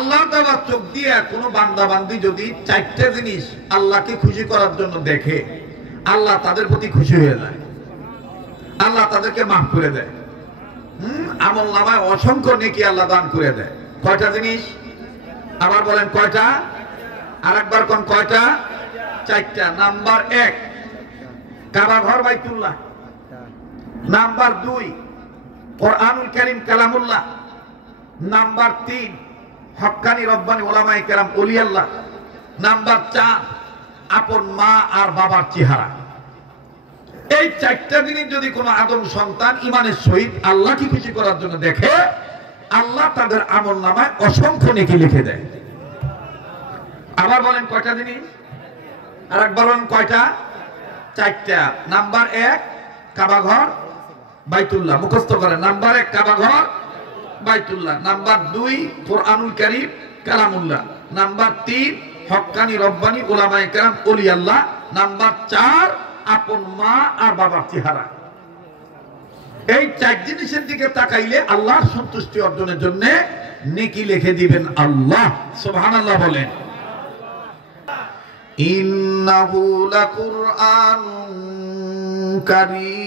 আল্লাহর দেওয়া চোখ দিয়ে কোনো বান্দা বান্দি যদি চারটে জিনিস আল্লাহকে খুশি করার জন্য দেখে, আল্লাহ তাদের প্রতি খুশি হয়ে যায়, আল্লাহ তাদেরকে মাফ করে দেয়। আমলনামায় অসংখ্য নেকি আল্লাহ দান করে দেয়। কয়টা জিনিস? আবার বলেন কয়টা? আরেকবার কোন কয়টা? চারটা। নাম্বার 1 কাবা ঘর বাইতুল্লাহ, নাম্বার 2 কোরআনুল কারীম কালামুল্লাহ, নাম্বার 3 হক্কানি রব্বানি উলামায়ে কেরাম ওলি আল্লাহ, নাম্বার 4 আপন মা আর বাবার চেহারা। এই চারটা জিনিস যদি কোনো আদম সন্তান ইমানের সহিত আল্লাহকে খুশি করার জন্য দেখে, আল্লাহ তাদের আমলনামায় অসংখ্য নেকি লিখে দেয়। আবার বলেন কয়টা জিনিস? আরেকবার বলেন কয়টা? চারটা। নাম্বার 1 কাবা ঘর বাইতুল্লাহ, মুখস্থ করেন। নাম্বার 1 কাবা ঘর বাইতুল্লাহ, নাম্বার 2 কোরআনুল কারীম কালামুল্লাহ, নাম্বার 3 হক্কানি রব্বানি উলামায়ে কেরাম ওলি আল্লাহ, নাম্বার 4 আপন মা আর বাবার চেহারা। এই 4 জিনিসের দিকে তাকাইলে আল্লাহর সন্তুষ্টি অর্জনের জন্য নেকি লিখে দিবেন আল্লাহ। সুবহানাল্লাহ বলেন। ইন্নাহু লাকুরআনুন কারীম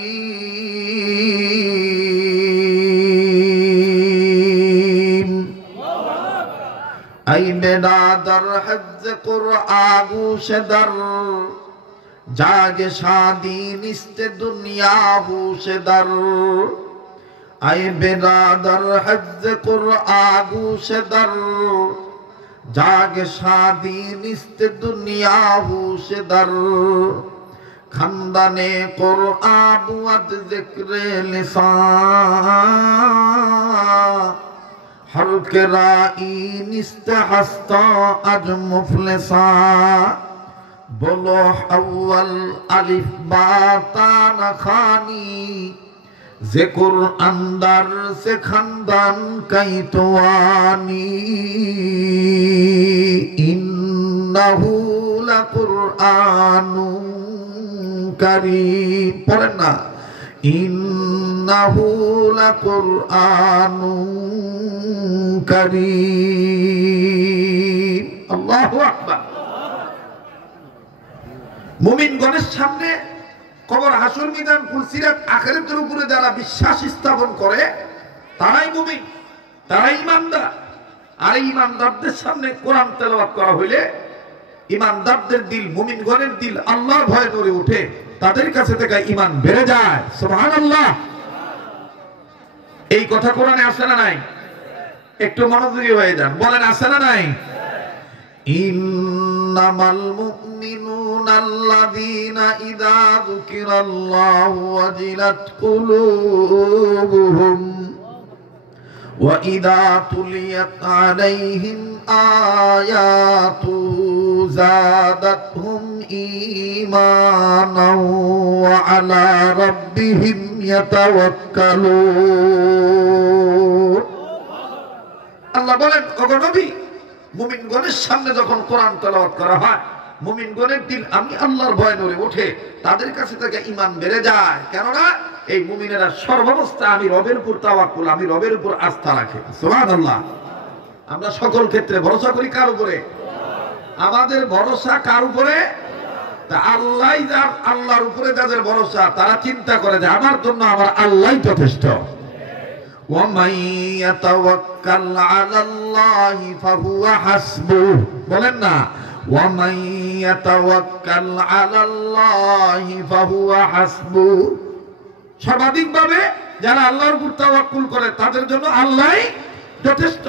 আই বেনাদার হিফজ কুরআন গুশদার জাগে শাদি নিস্তে দুনিয়া হুশদার আই বেনাদার হিফজ কুরআন গুশদার জাগে শাদি নিস্তে দুনিয়া হুশদার খানদানে কুরআন বুয়াদ যিকরে লিসান হর কেরাই নিস্তে হাস্তা আজ মুফলিসা बोलो अव्वल अलिफ बा ता न खानी जे कुरआन दर से खानदान कई तवानी इन्नहु लकुरआनुन करीम। पढ़ें ना, इन्नहु लकुरआनुन करीम। अल्लाहु अकबर। মুমিনগণের সামনে কবর, হাসর, মিজান, ফুলসিরাত, আখিরাতের উপরে যারা বিশ্বাস স্থাপন করে তারাই মুমিন, তারাই ঈমানদার। আর ঈমানদারদের সামনে কোরআন তেলাওয়াত করা হইলে ঈমানদারদের দিল, মুমিনগণের দিল আল্লাহর ভয়ে নড়ে ওঠে, তাদের কাছে থেকে ঈমান বেড়ে যায়। সুবহানাল্লাহ। এই কথা কোরআনে আছে না নাই? একটু মনোযোগী হয়ে যান, বলেন আছে না নাই? ইন্নামাল মুমিনুনা আল্লাযীনা ইযা যুকিরাল্লাহু ওয়াজিলাত কুলুবুহুম ওয়া ইযা তুলিয়াত আলাইহিম আয়াতু যাদাতহুম ঈমানাও ওয়া আলা রাব্বিহিম ইয়াতাওয়াক্কালুন। আল্লাহ বলেন, ওগো নবী, মুমিনগণের সামনে যখন কোরআন তেলাওয়াত করা হয়, মুমিনগণের দিল আমি আল্লাহর ভয় নড়ে ওঠে, তাদের কাছে থেকে ঈমান বেড়ে যায়। কেননা এই মুমিনেরা সর্বাবস্থা আমি রবের উপর তাওয়াক্কুল, আমি রবের উপর আস্থা রাখে। সুবহানাল্লাহ। আমরা সকল ক্ষেত্রে ভরসা করি কার উপরে? আমাদের ভরসা কার উপরে? তা আল্লাহ, যার আল্লাহর উপরে যাদের ভরসা, তারা চিন্তা করে যে আমার জন্য আমার আল্লাহই যথেষ্ট। وَمَن يَتَوَكَّلْ عَلَى اللَّهِ فَهُوَ حَسْبُهُ। বলেন না, وَمَن يَتَوَكَّلْ عَلَى اللَّهِ فَهُوَ حَسْبُهُ। সর্বাধিকভাবে যারা আল্লাহর উপর তাওয়াক্কুল করে তাদের জন্য আল্লাহই যথেষ্ট।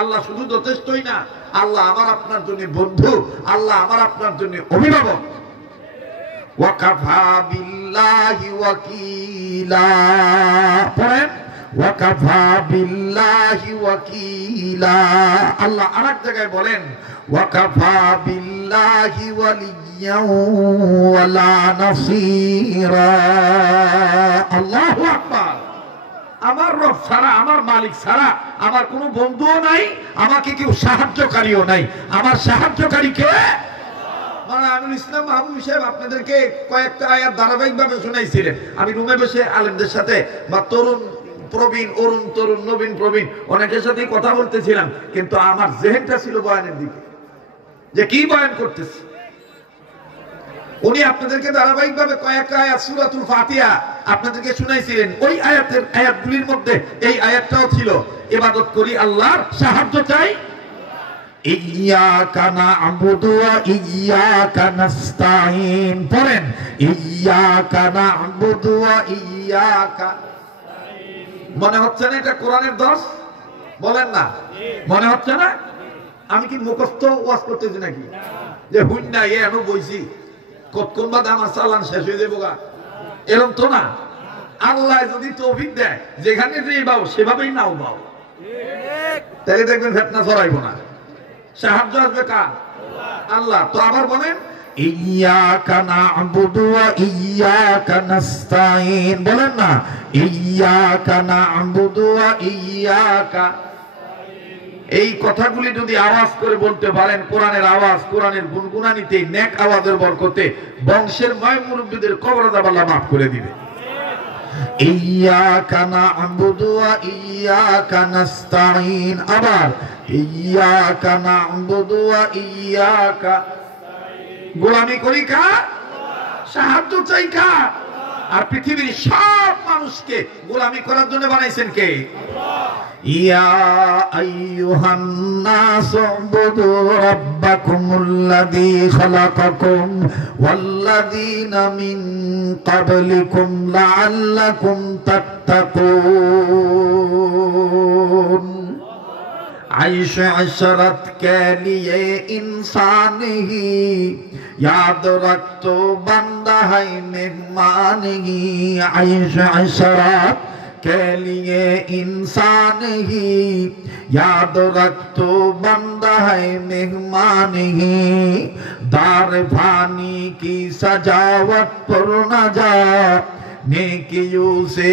আল্লাহ শুধু যথেষ্টই না, আল্লাহ আমার আপনার জন্য বন্ধু, আল্লাহ আমার আপনার জন্য অভিভাবক। ওয়াকাফা বিল্লাহি ওয়াকিলা। পড়েন, ওয়াকাফা বিল্লাহি ওয়াকিলা। আল্লাহ আরেক জায়গায় বলেন, ওয়াকাফা বিল্লাহি ওয়ালিয়্যান ওয়ালা নাসীরা। আল্লাহু আকবার। আমার রব ছাড়া, আমার মালিক ছাড়া আমার কোনো বন্ধুও নাই, আমাকে কেউ সাহায্যকারীও নাই। আমার সাহায্যকারী কে? আমিনুল ইসলাম মাহবুব সাহেব আপনাদেরকে কয়েকটা আয়াত ধারাবাহিকভাবে শুনাইছিলেন। আমি রুমে বসে আলেমদের সাথে বা তরুণ প্রবীণ, অরুণ তরুণ, নবীন প্রবীণ অনেকের সাথেই কথা বলতেছিলাম, কিন্তু আমার জেহেনটা ছিল বয়ানের দিকে, যে কি বয়ান করতেছে। উনি আপনাদেরকে ধারাবাহিকভাবে কয়েকটা আয়াত সূরাতুল ফাতিহা আপনাদেরকে শুনাইছিলেন। ওই আয়াতগুলির মধ্যে এই আয়াতটাও ছিল, ইবাদত করি আল্লাহর, সাহায্য চাই। ইয়্যাকা না'বুদু ওয়া ইয়্যাকা নাস্তাঈন। পড়েন, ইয়্যাকা না'বুদু ওয়া ইয়্যাকা। মনে হচ্ছে না এটা কোরআনের দর্শ? বলেন না, মনে হচ্ছে না? আমি কি মুখস্থ ওয়াজ করতেছি নাকি? যে হুন্না এনো বইছি কতক্ষণ বাদে আমার চালান শেষ হয়ে যাবো গা, এরকম তো না। আল্লাহ যদি তৌফিক দেয় যেখানে যে বাও সেভাবেই নাও বাও, তাহলে দেখবেন ফেতনা ছড়াইবো না, সাহায্য আসবে কার? আল্লাহ। তো আবার বলেন, ইয়্যাকা না'বুদু ওয়া ইয়্যাকা নাস্তাঈন। বলেন না, ইয়্যাকা না'বুদু ওয়া ইয়্যাকা। এই কথাগুলি যদি আওয়াজ করে বলতে পারেন, কোরআনের আওয়াজ, কোরআনের গুনগুনানিতে, নেক আওয়াজের বরকতে বংশের মায় মুরব্বীদের কবর আযাব আল্লাহ মাফ করে দিবে। ইয়্যাকা না'বুদু ওয়া ইয়্যাকা নাস্তাঈন। আবার ইয়্যাকা না'বুদু ওয়া ইয়্যাকা। গোলামি করি কার? সাহায্য চাই কার? আর পৃথিবীর সব মানুষকে গোলামি করার জন্য বানাইছেন কে? ইয়া আইয়ুহান নাস উবুদু রাব্বাকুমুল্লাযী খালাকাকুম ওয়াল্লাযীনা মিন ক্বাবলিকুম লাআল্লাকুম তাত্তাকুন। आइश अशरत के लिए इंसान ही याद रख तो बंदा है मेहमान ही। आइश अशरत के लिए इंसान ही याद रख तो बंदा है मेहमान ही। दार फानी की सजावट पर न जा, नेकियों से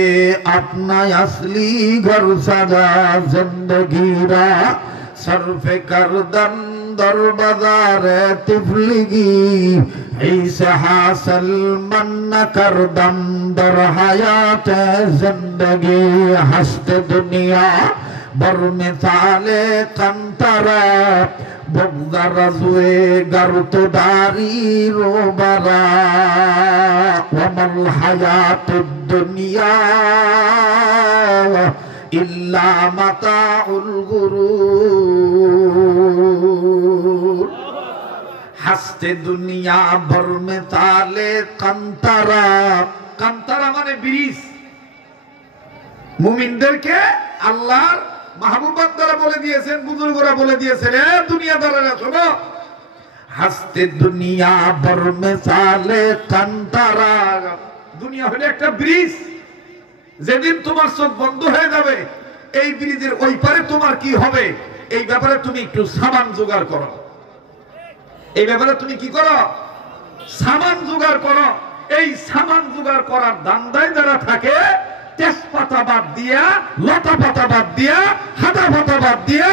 अपना असली घर सजा। जिंदगी रा सर्फ करदन दर बाजार तिफलिगी, ऐसे हासिल मन करदम दर हयात जिंदगी। हस्त दुनिया बर मिसाले कंतरा, बुग़्ज़ रज़्वे गर तो दारी रोबरा। वमल हयातुद दुनिया इल्ला मताउल गुरूर। हस्ते दुनिया भर में ताले कंतरा। कंतरा माने ब्रिज। মুমিনদেরকে আল্লাহর মাহবুব বান্দারা বলে দিয়েছেন, বুজুর্গরা বলে দিয়েছেন, এ দুনিয়াদারেরা শোনো, হাসতে দুনিয়া বর মিসালে কান্তারা। দুনিয়া হলো একটা ব্রিজ, যেদিন তোমার চোখ বন্ধ হয়ে যাবে এই ব্রিজের ওই পারে তোমার কি হবে এই ব্যাপারে তুমি একটু সামান জোগাড় করো। এই ব্যাপারে তুমি কি করো? সামান জোগাড় করো। এই সামান জোগাড় করার ধান্দায় যারা থাকে, তেজপাতা বাদ দিয়া, লতা পাতা বাদ দিয়া, হাতা পাতা বাদ দিয়া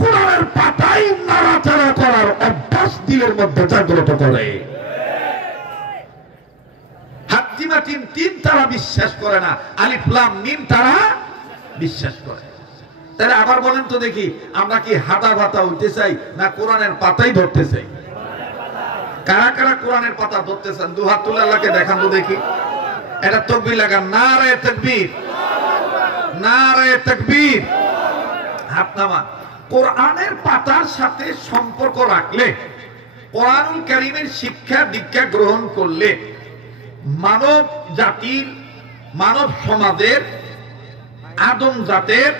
কোরআনের পাতায় নাড়াচাড়া করার অভ্যাস দিলের মধ্যে জাগ্রত করে। হাত্তিমাতিম তিন তারা বিশ্বাস করে না, আলিফ লাম মিম তারা বিশ্বাস করে। তাহলে আবার বলেন তো দেখি, আমরা কি হাতা পাতা উঠতে চাই না কোরআনের পাতাই ধরতে চাই? কারা কারা কোরআনের পাতা ধরতে চান? দু হাত তুলে আল্লাহকে দেখান তো দেখি। এটা তাকবীর লাগান, নারায়ে তাকবীর, নারায়ে তাকবীর। হাত নামান। কোরআনের পাতার সাথে সম্পর্ক রাখলে, কোরআনুল কারীমের শিক্ষা দীক্ষা গ্রহণ করলে মানব জাতির, মানব সমাজের, আদম জাতের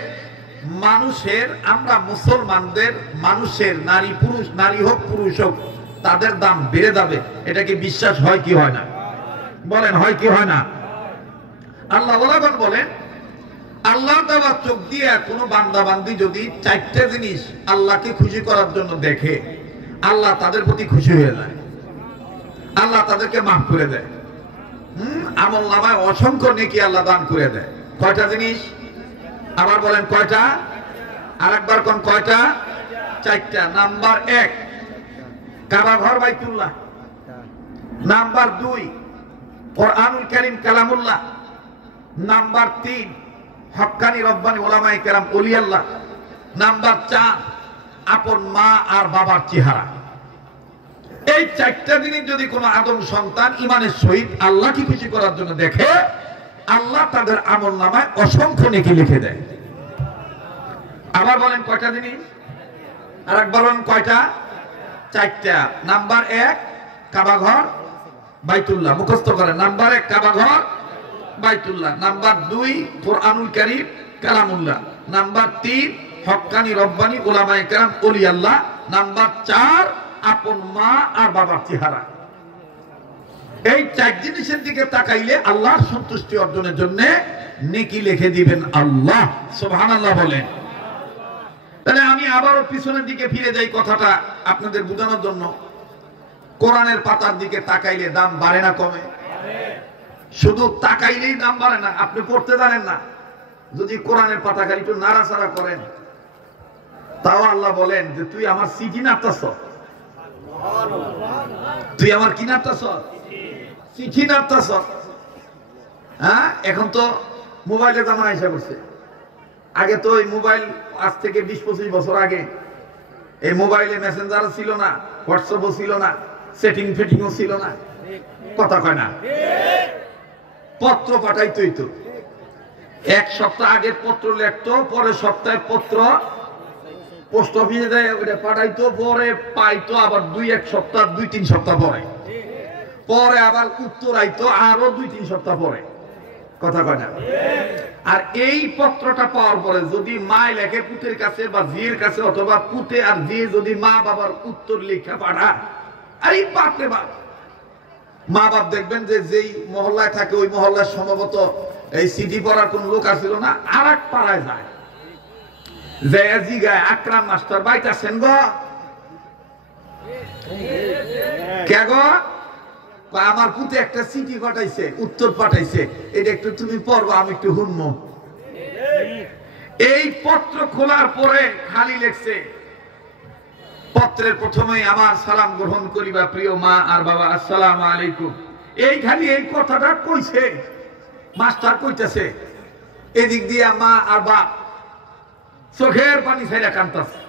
মানুষের, আমরা মুসলমানদের মানুষের, নারী পুরুষ, নারী হোক পুরুষ হোক, তাদের দাম বেড়ে যাবে। এটা কি বিশ্বাস হয় কি হয় না? বলেন, হয় কি হয় না? আল্লাহ বলেন, আল্লাহ দেওয়া চোখ দিয়ে কোনো বান্দা বান্দি যদি চারটে জিনিস আল্লাহকে খুশি করার জন্য দেখে, আল্লাহ তাদের প্রতি খুশি হয়ে যায়, আল্লাহ তাদেরকে মাফ করে দেয়। আমল নামায় অসংখ্য নেকি আল্লাহ দান করে দেয়। কয়টা জিনিস? আবার বলেন কয়টা? আরেকবার কোন কয়টা? চারটা। নাম্বার 1 কাবা ঘর বাইতুল্লাহ। নাম্বার 2 কোরআনুল কারীম কালামুল্লাহ। নাম্বার 3 হক্কানি রব্বানি ওলামায়ে কেরাম ওলি আল্লাহ। নাম্বার 4 আপন মা আর বাবার চেহারা। এই 4টা জিনিস যদি কোনো আদম সন্তান ইমানের সহিত আল্লাহকে খুশি করার জন্য দেখে, আল্লাহ তাদের আমলনামায় অসংখ্য নেকি লিখে দেয়। আবার বলেন কয়টা জিনিস? আর একবার বলেন কয়টা? 4টা। নাম্বার 1 কাবা ঘর বাইতুল্লাহ, মুখস্থ করেন। নাম্বার 1 কাবা ঘর বাইতুল্লাহ। নাম্বার 2 কোরআনুল কারীম কালামুল্লাহ। নাম্বার 3 হক্কানি রব্বানি উলামায়ে কেরাম ওলি আল্লাহ। নাম্বার 4 আপন মা আর বাবার চেহারা। এই 4 জিনিসের দিকে তাকাইলে আল্লাহর সন্তুষ্টি অর্জনের জন্য নেকি লিখে দিবেন আল্লাহ। সুবহানাল্লাহ বলেন। তাহলে আমি আবারও পিছনের দিকে ফিরে যাই কথাটা আপনাদের বোঝানোর জন্য। কোরআনের পাতার দিকে তাকাইলে দাম বাড়ে না কমে? শুধু তাকাইলেই দাম বাড়ে না, আপনি পড়তে জানেন না, যদি কোরআনের পাতা খালি একটু নাড়াচাড়া করেন তাও আল্লাহ বলেন যে তুই আমার চিঠি নাড়তাছ, তুই আমার কি নাড়তাছ? চিঠি নাড়তাছ। হ্যাঁ, এখন তো মোবাইলের জামানা এসে করছে। আগে তো এই মোবাইল, আজ থেকে 20-25 বছর আগে এই মোবাইলে মেসেঞ্জারও ছিল না, হোয়াটসঅ্যাপও ছিল না, সেটিং ফেটিংও ছিল না। কথা কয় না? পত্র পাঠাইতই তো, 1 সপ্তাহ আগের পত্র লিখতো, পরের সপ্তাহে পত্র পোস্ট অফিসে দেয়, ওটা পাঠাইতো, পরে পাইতো আবার 2-1 সপ্তাহ 2-3 সপ্তাহ পরে, পরে আবার উত্তর আইতো আরো 2-3 সপ্তাহ পরে। কথা কয় না? আর এই পত্রটা পাওয়ার পরে যদি মা লেখে পুতের কাছে বা জিয়ের কাছে, অথবা পুতে আর জিয়ে যদি মা বাবার উত্তর লিখে পাঠায়, আরে বাপরে বাপ, মা বাপ দেখবেন যে যেই মহল্লায় থাকে ওই মহল্লার সম্ভবত এই সিডি পড়ার কোন লোক আসছিল না, আর এক পাড়ায় যায়, যায় জিগায় আকরাম মাস্টার বাইতাছেন গো? কে গো? আমার পুতে একটা চিঠি পাঠাইছে, উত্তর পাঠাইছে, এটা একটু তুমি পড়বো, আমি একটু শুনবো। এই পত্র খোলার পরে খালি লেখছে, পত্রের প্রথমেই আমার সালাম গ্রহণ করিবা প্রিয় মা আর বাবা, আসসালামু আলাইকুম। এই খালি এই কথাটা কইছে, মাস্টার কইতেছে, এদিক দিয়ে মা আর বাপ চোখের পানি ছেড়ে কাঁদতেছে।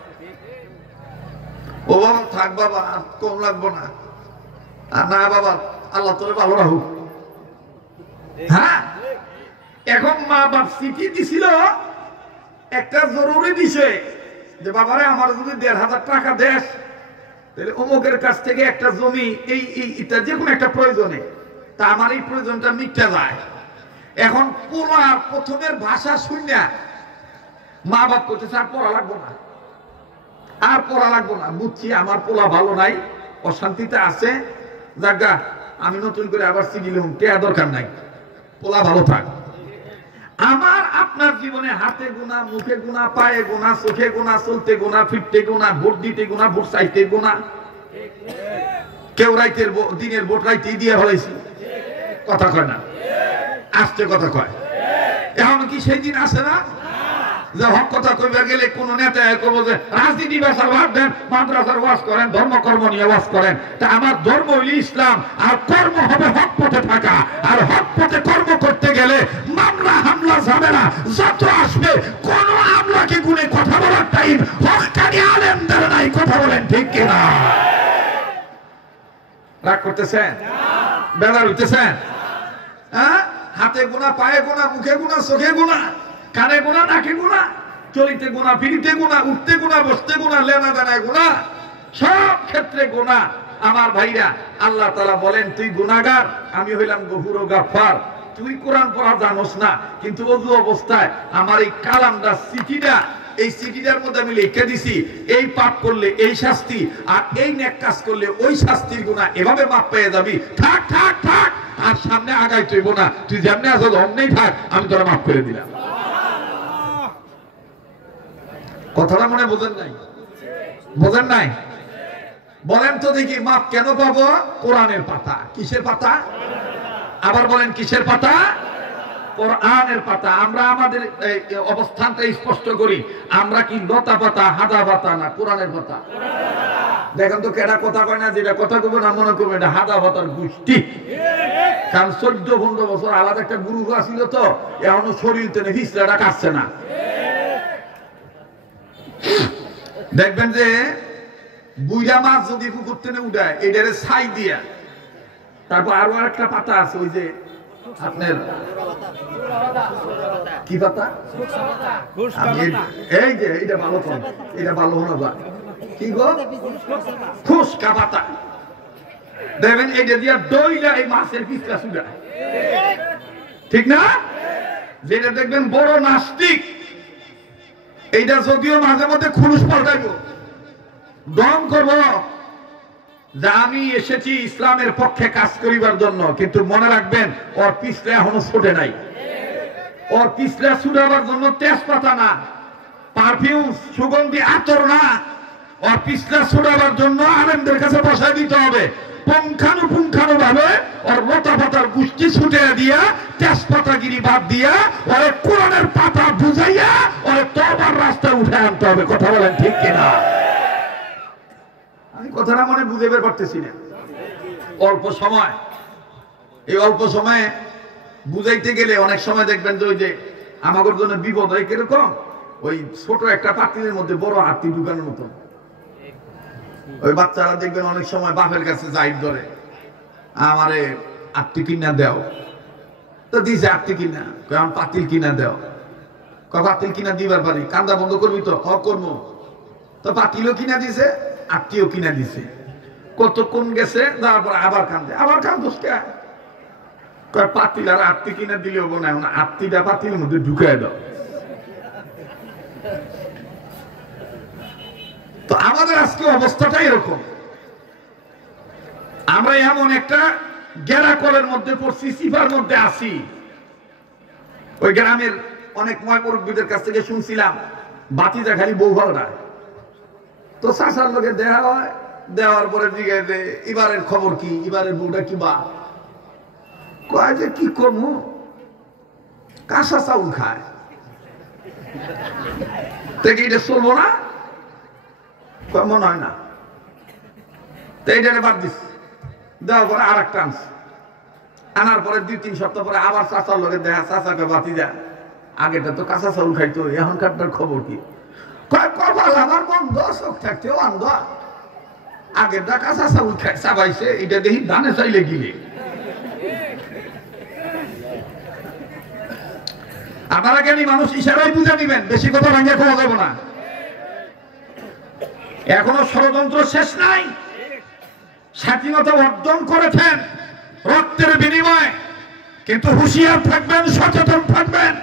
ও বাবা থাক বাবা, আর কম লাগবো না। আর না বাবা, আল্লাহ তোরে ভালো রাখুক। হ্যাঁ, এখন মা বাপ চিঠি দিছিল একটা জরুরি বিষয়, যে বাবারে আমার যদি 1,500 টাকা দেশ, তাহলে অমুকের কাছ থেকে একটা জমি, এই এটা যে কোনো একটা প্রয়োজনে, তা আমার এই প্রয়োজনটা মিটতে যায়। এখন পোলা প্রথমের ভাষা শুনিয়া মা বাপ করতেছে আর পড়া লাগবো না, আর পড়া লাগবো না, বুঝছি আমার পোলা ভালো নাই, অশান্তিতে আছে, জাগা আমি নতুন করে আবার সিগিলুম, টেয়া দরকার নাই, পোলা ভালো থাক। আমার আপনার জীবনে হাতে গুণা, মুখে গুণা, পায়ে গুণা, চোখে গুণা, চলতে গুণা, ফিরতে গুণা, ভোট দিতে গুণা, ভোট চাইতে গুণা, কেউ রাইতের দিনের ভোট রাইতেই দিয়ে ফেলাইছি। কথা কয় না? আসতে কথা কয়। এখন কি সেই দিন আসে না যে হক কথা কইবা গেলে কোন নেতা কইব যে রাজনীতি বেচার বাদ দেন, মাদ্রাসার ওয়াজ করেন, ধর্মকর্ম নিয়ে ওয়াজ করেন। তা আমার ধর্ম হইল ইসলাম, আর কর্ম হবে হক পথে থাকা। আর হক পথে কর্ম করতে গেলে মামলা হামলা ঝামেলা যত আসবে, কোন আমলাকে গুণে কথা বলার টাইম হক্কানি আলেমদের নাই। কথা বলেন ঠিক কিনা? রাগ করতেছেন? বেজার হইতেছেন? হ্যাঁ, হাতে গুণা, পায়ে গুণা, মুখে গুণা, চোখে গুণা, কানে গুণা, নাকে গুণা, চলিতে গুণা, ফিরিতে গুণা, উঠতে গুণা, বসতে গুণা, লেনা দানায় গুণা, সব ক্ষেত্রে গুণা। আমার ভাইরা, আল্লাহ তাআলা বলেন তুই গুনাহগার, আমি হইলাম গফুর ও গাফফার। তুই কোরআন পড়া জানোস না, কিন্তু ওযু অবস্থায় আমার এই কালামটা, চিঠিটা, এই চিঠিটার মধ্যে আমি লিখে দিছি, এই পাপ করলে এই শাস্তি, আর এই নেক কাজ করলে ওই শাস্তির গুণা, এভাবে মাপ পেয়ে যাবি। থাক থাক থাক, আর সামনে আগাই তুইব না, তুই যেমনি আছো অমনেই থাক, আমি তোরা মাফ করে দিলাম। কথাটা মনে বোঝেন নাই? বোঝেন নাই? বলেন তো দেখি, মাপ কেন পাবো? কোরআনের পাতা। কিসের পাতা? আবার বলেন কিসের পাতা? কোরআনের পাতা। আমরা আমাদের অবস্থানটা স্পষ্ট করি, আমরা কি লতা পাতা, হাদা পাতা, না কোরআনের পাতা? দেখেন তো কেডা কথা কয় না, যেটা কথা কবে না মনে করবে এটা হাদা ভাতার গোষ্ঠী। কারণ 14-15 বছর আলাদা একটা গুরু ছিল তো, এখনো শরীর টেনে হিসলাটা কাটছে না। দেখবেন যে বুইড়া মাছ যদি পুকুর টেনে উঠায় এটারে ছাই দিয়া, তারপর আরো একটা পাতা আছে ওই যে আপনার কি পাতা, এই যে এটা ভালো কম, এটা ভালো হলো বা কি গো, ফুসকা পাতা। দেখবেন এটা দিয়া দইলা এই মাছের পিছলা সুডায়, ঠিক না? যেটা দেখবেন বড় নাস্তিক, এইটা যদিও মাঝে মধ্যে খুলুস পাল্টাইব, দম করব যে আমি এসেছি ইসলামের পক্ষে কাজ করিবার জন্য, কিন্তু মনে রাখবেন ওর পিছলে এখনো ছোটে নাই। ওর পিছলে ছুটাবার জন্য তেজপাতা না, পারফিউম সুগন্ধি আতর না, ওর পিছলে ছুটাবার জন্য আলেমদের কাছে বসায় দিতে হবে। পুঙ্খানুপুঙ্খানু ভাবে ওর লতা পাতার গোষ্ঠী ছুটে দিয়া, তেজপাতাগিরি বাদ দিয়া, ওরে কোরআনের পাতা বুঝাইয়া ওরে তওবার রাস্তায় উঠে আনতে হবে। কথা বলেন ঠিক কিনা? আমি কথাটা মনে বুঝে বের করতেছি না। অল্প সময়, এই অল্প সময়ে বুঝাইতে গেলে অনেক সময় দেখবেন যে ওই যে আমাদের জন্য বিপদ হয় কিরকম, ওই ছোট একটা পাতিলের মধ্যে বড় হাতি ঢুকানোর মতো। ওই বাচ্চারা দেখবেন অনেক সময় বাপের কাছে যাই ধরে, আমারে আটটি কিনা দেও, তো দিছে আটটি কিনা, কারণ পাতিল কিনা দেও, পাতিল কিনা দিবার পারি, কান্দা বন্ধ করবি তো করবো, তো পাতিলও কিনা দিছে, আত্মীয় কিনা দিছে। কতক্ষণ গেছে, তারপর আবার কান্দে, আবার কান্দোস কে, পাতিল আর আত্মী কিনা দিলে হবো না, আত্মীটা পাতিলের মধ্যে ঢুকাই দাও। তো আমাদের আজকে অবস্থাটা এরকম, আমরা এমন একটা গেরাকলের মধ্যে পড়ছি, সিফার মধ্যে আছি। ওই গ্রামের অনেক ময় মুরব্বীদের কাছ থেকে শুনছিলাম বাতিজা খালি বউ ভালটায়, তো চাষার লোকে দেখা হয়, দেওয়ার পরে জিজ্ঞাসা যে এবারের খবর কি, এবারের বউটা কি, বা কয় যে কি করবো, কাঁচা চাউল খায়, থেকে এটা চলবো না, মনে হয় না, তো এইটারে বাদ দিস। দেওয়ার পরে আর একটা আনস, আনার পরে 2-3 সপ্তাহ পরে আবার চাচার লোকে দেখা, চাচাকে বাতি যা, আগেটা তো কাঁচা চাউল খাইতো, এখনকারটার খবর কি, কপাল আমার বন্ধ, চোখ থাকতেও অন্ধ, আগেরটা কাঁচা চাউল খাই চাবাইছে, এটা দেখি ধানে চাইলে গিলে। আপনারা জ্ঞানী মানুষ, ইশারাই বুঝে নিবেন, বেশি কথা ভাঙিয়ে খাওয়া যাবো না। এখনো ষড়যন্ত্র শেষ নাই। স্বাধীনতা অর্জন করেছেন রক্তের বিনিময়ে, কিন্তু হুঁশিয়ার থাকবেন, সচেতন থাকবেন।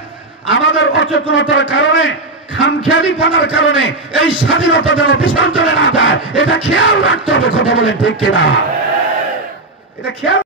আমাদের অচেতনতার কারণে, খামখেয়ালিপনার কারণে এই স্বাধীনতা যেন বিসর্জনে না যায়, এটা খেয়াল রাখতে হবে। কথা বলেন ঠিক কিনা? এটা খেয়াল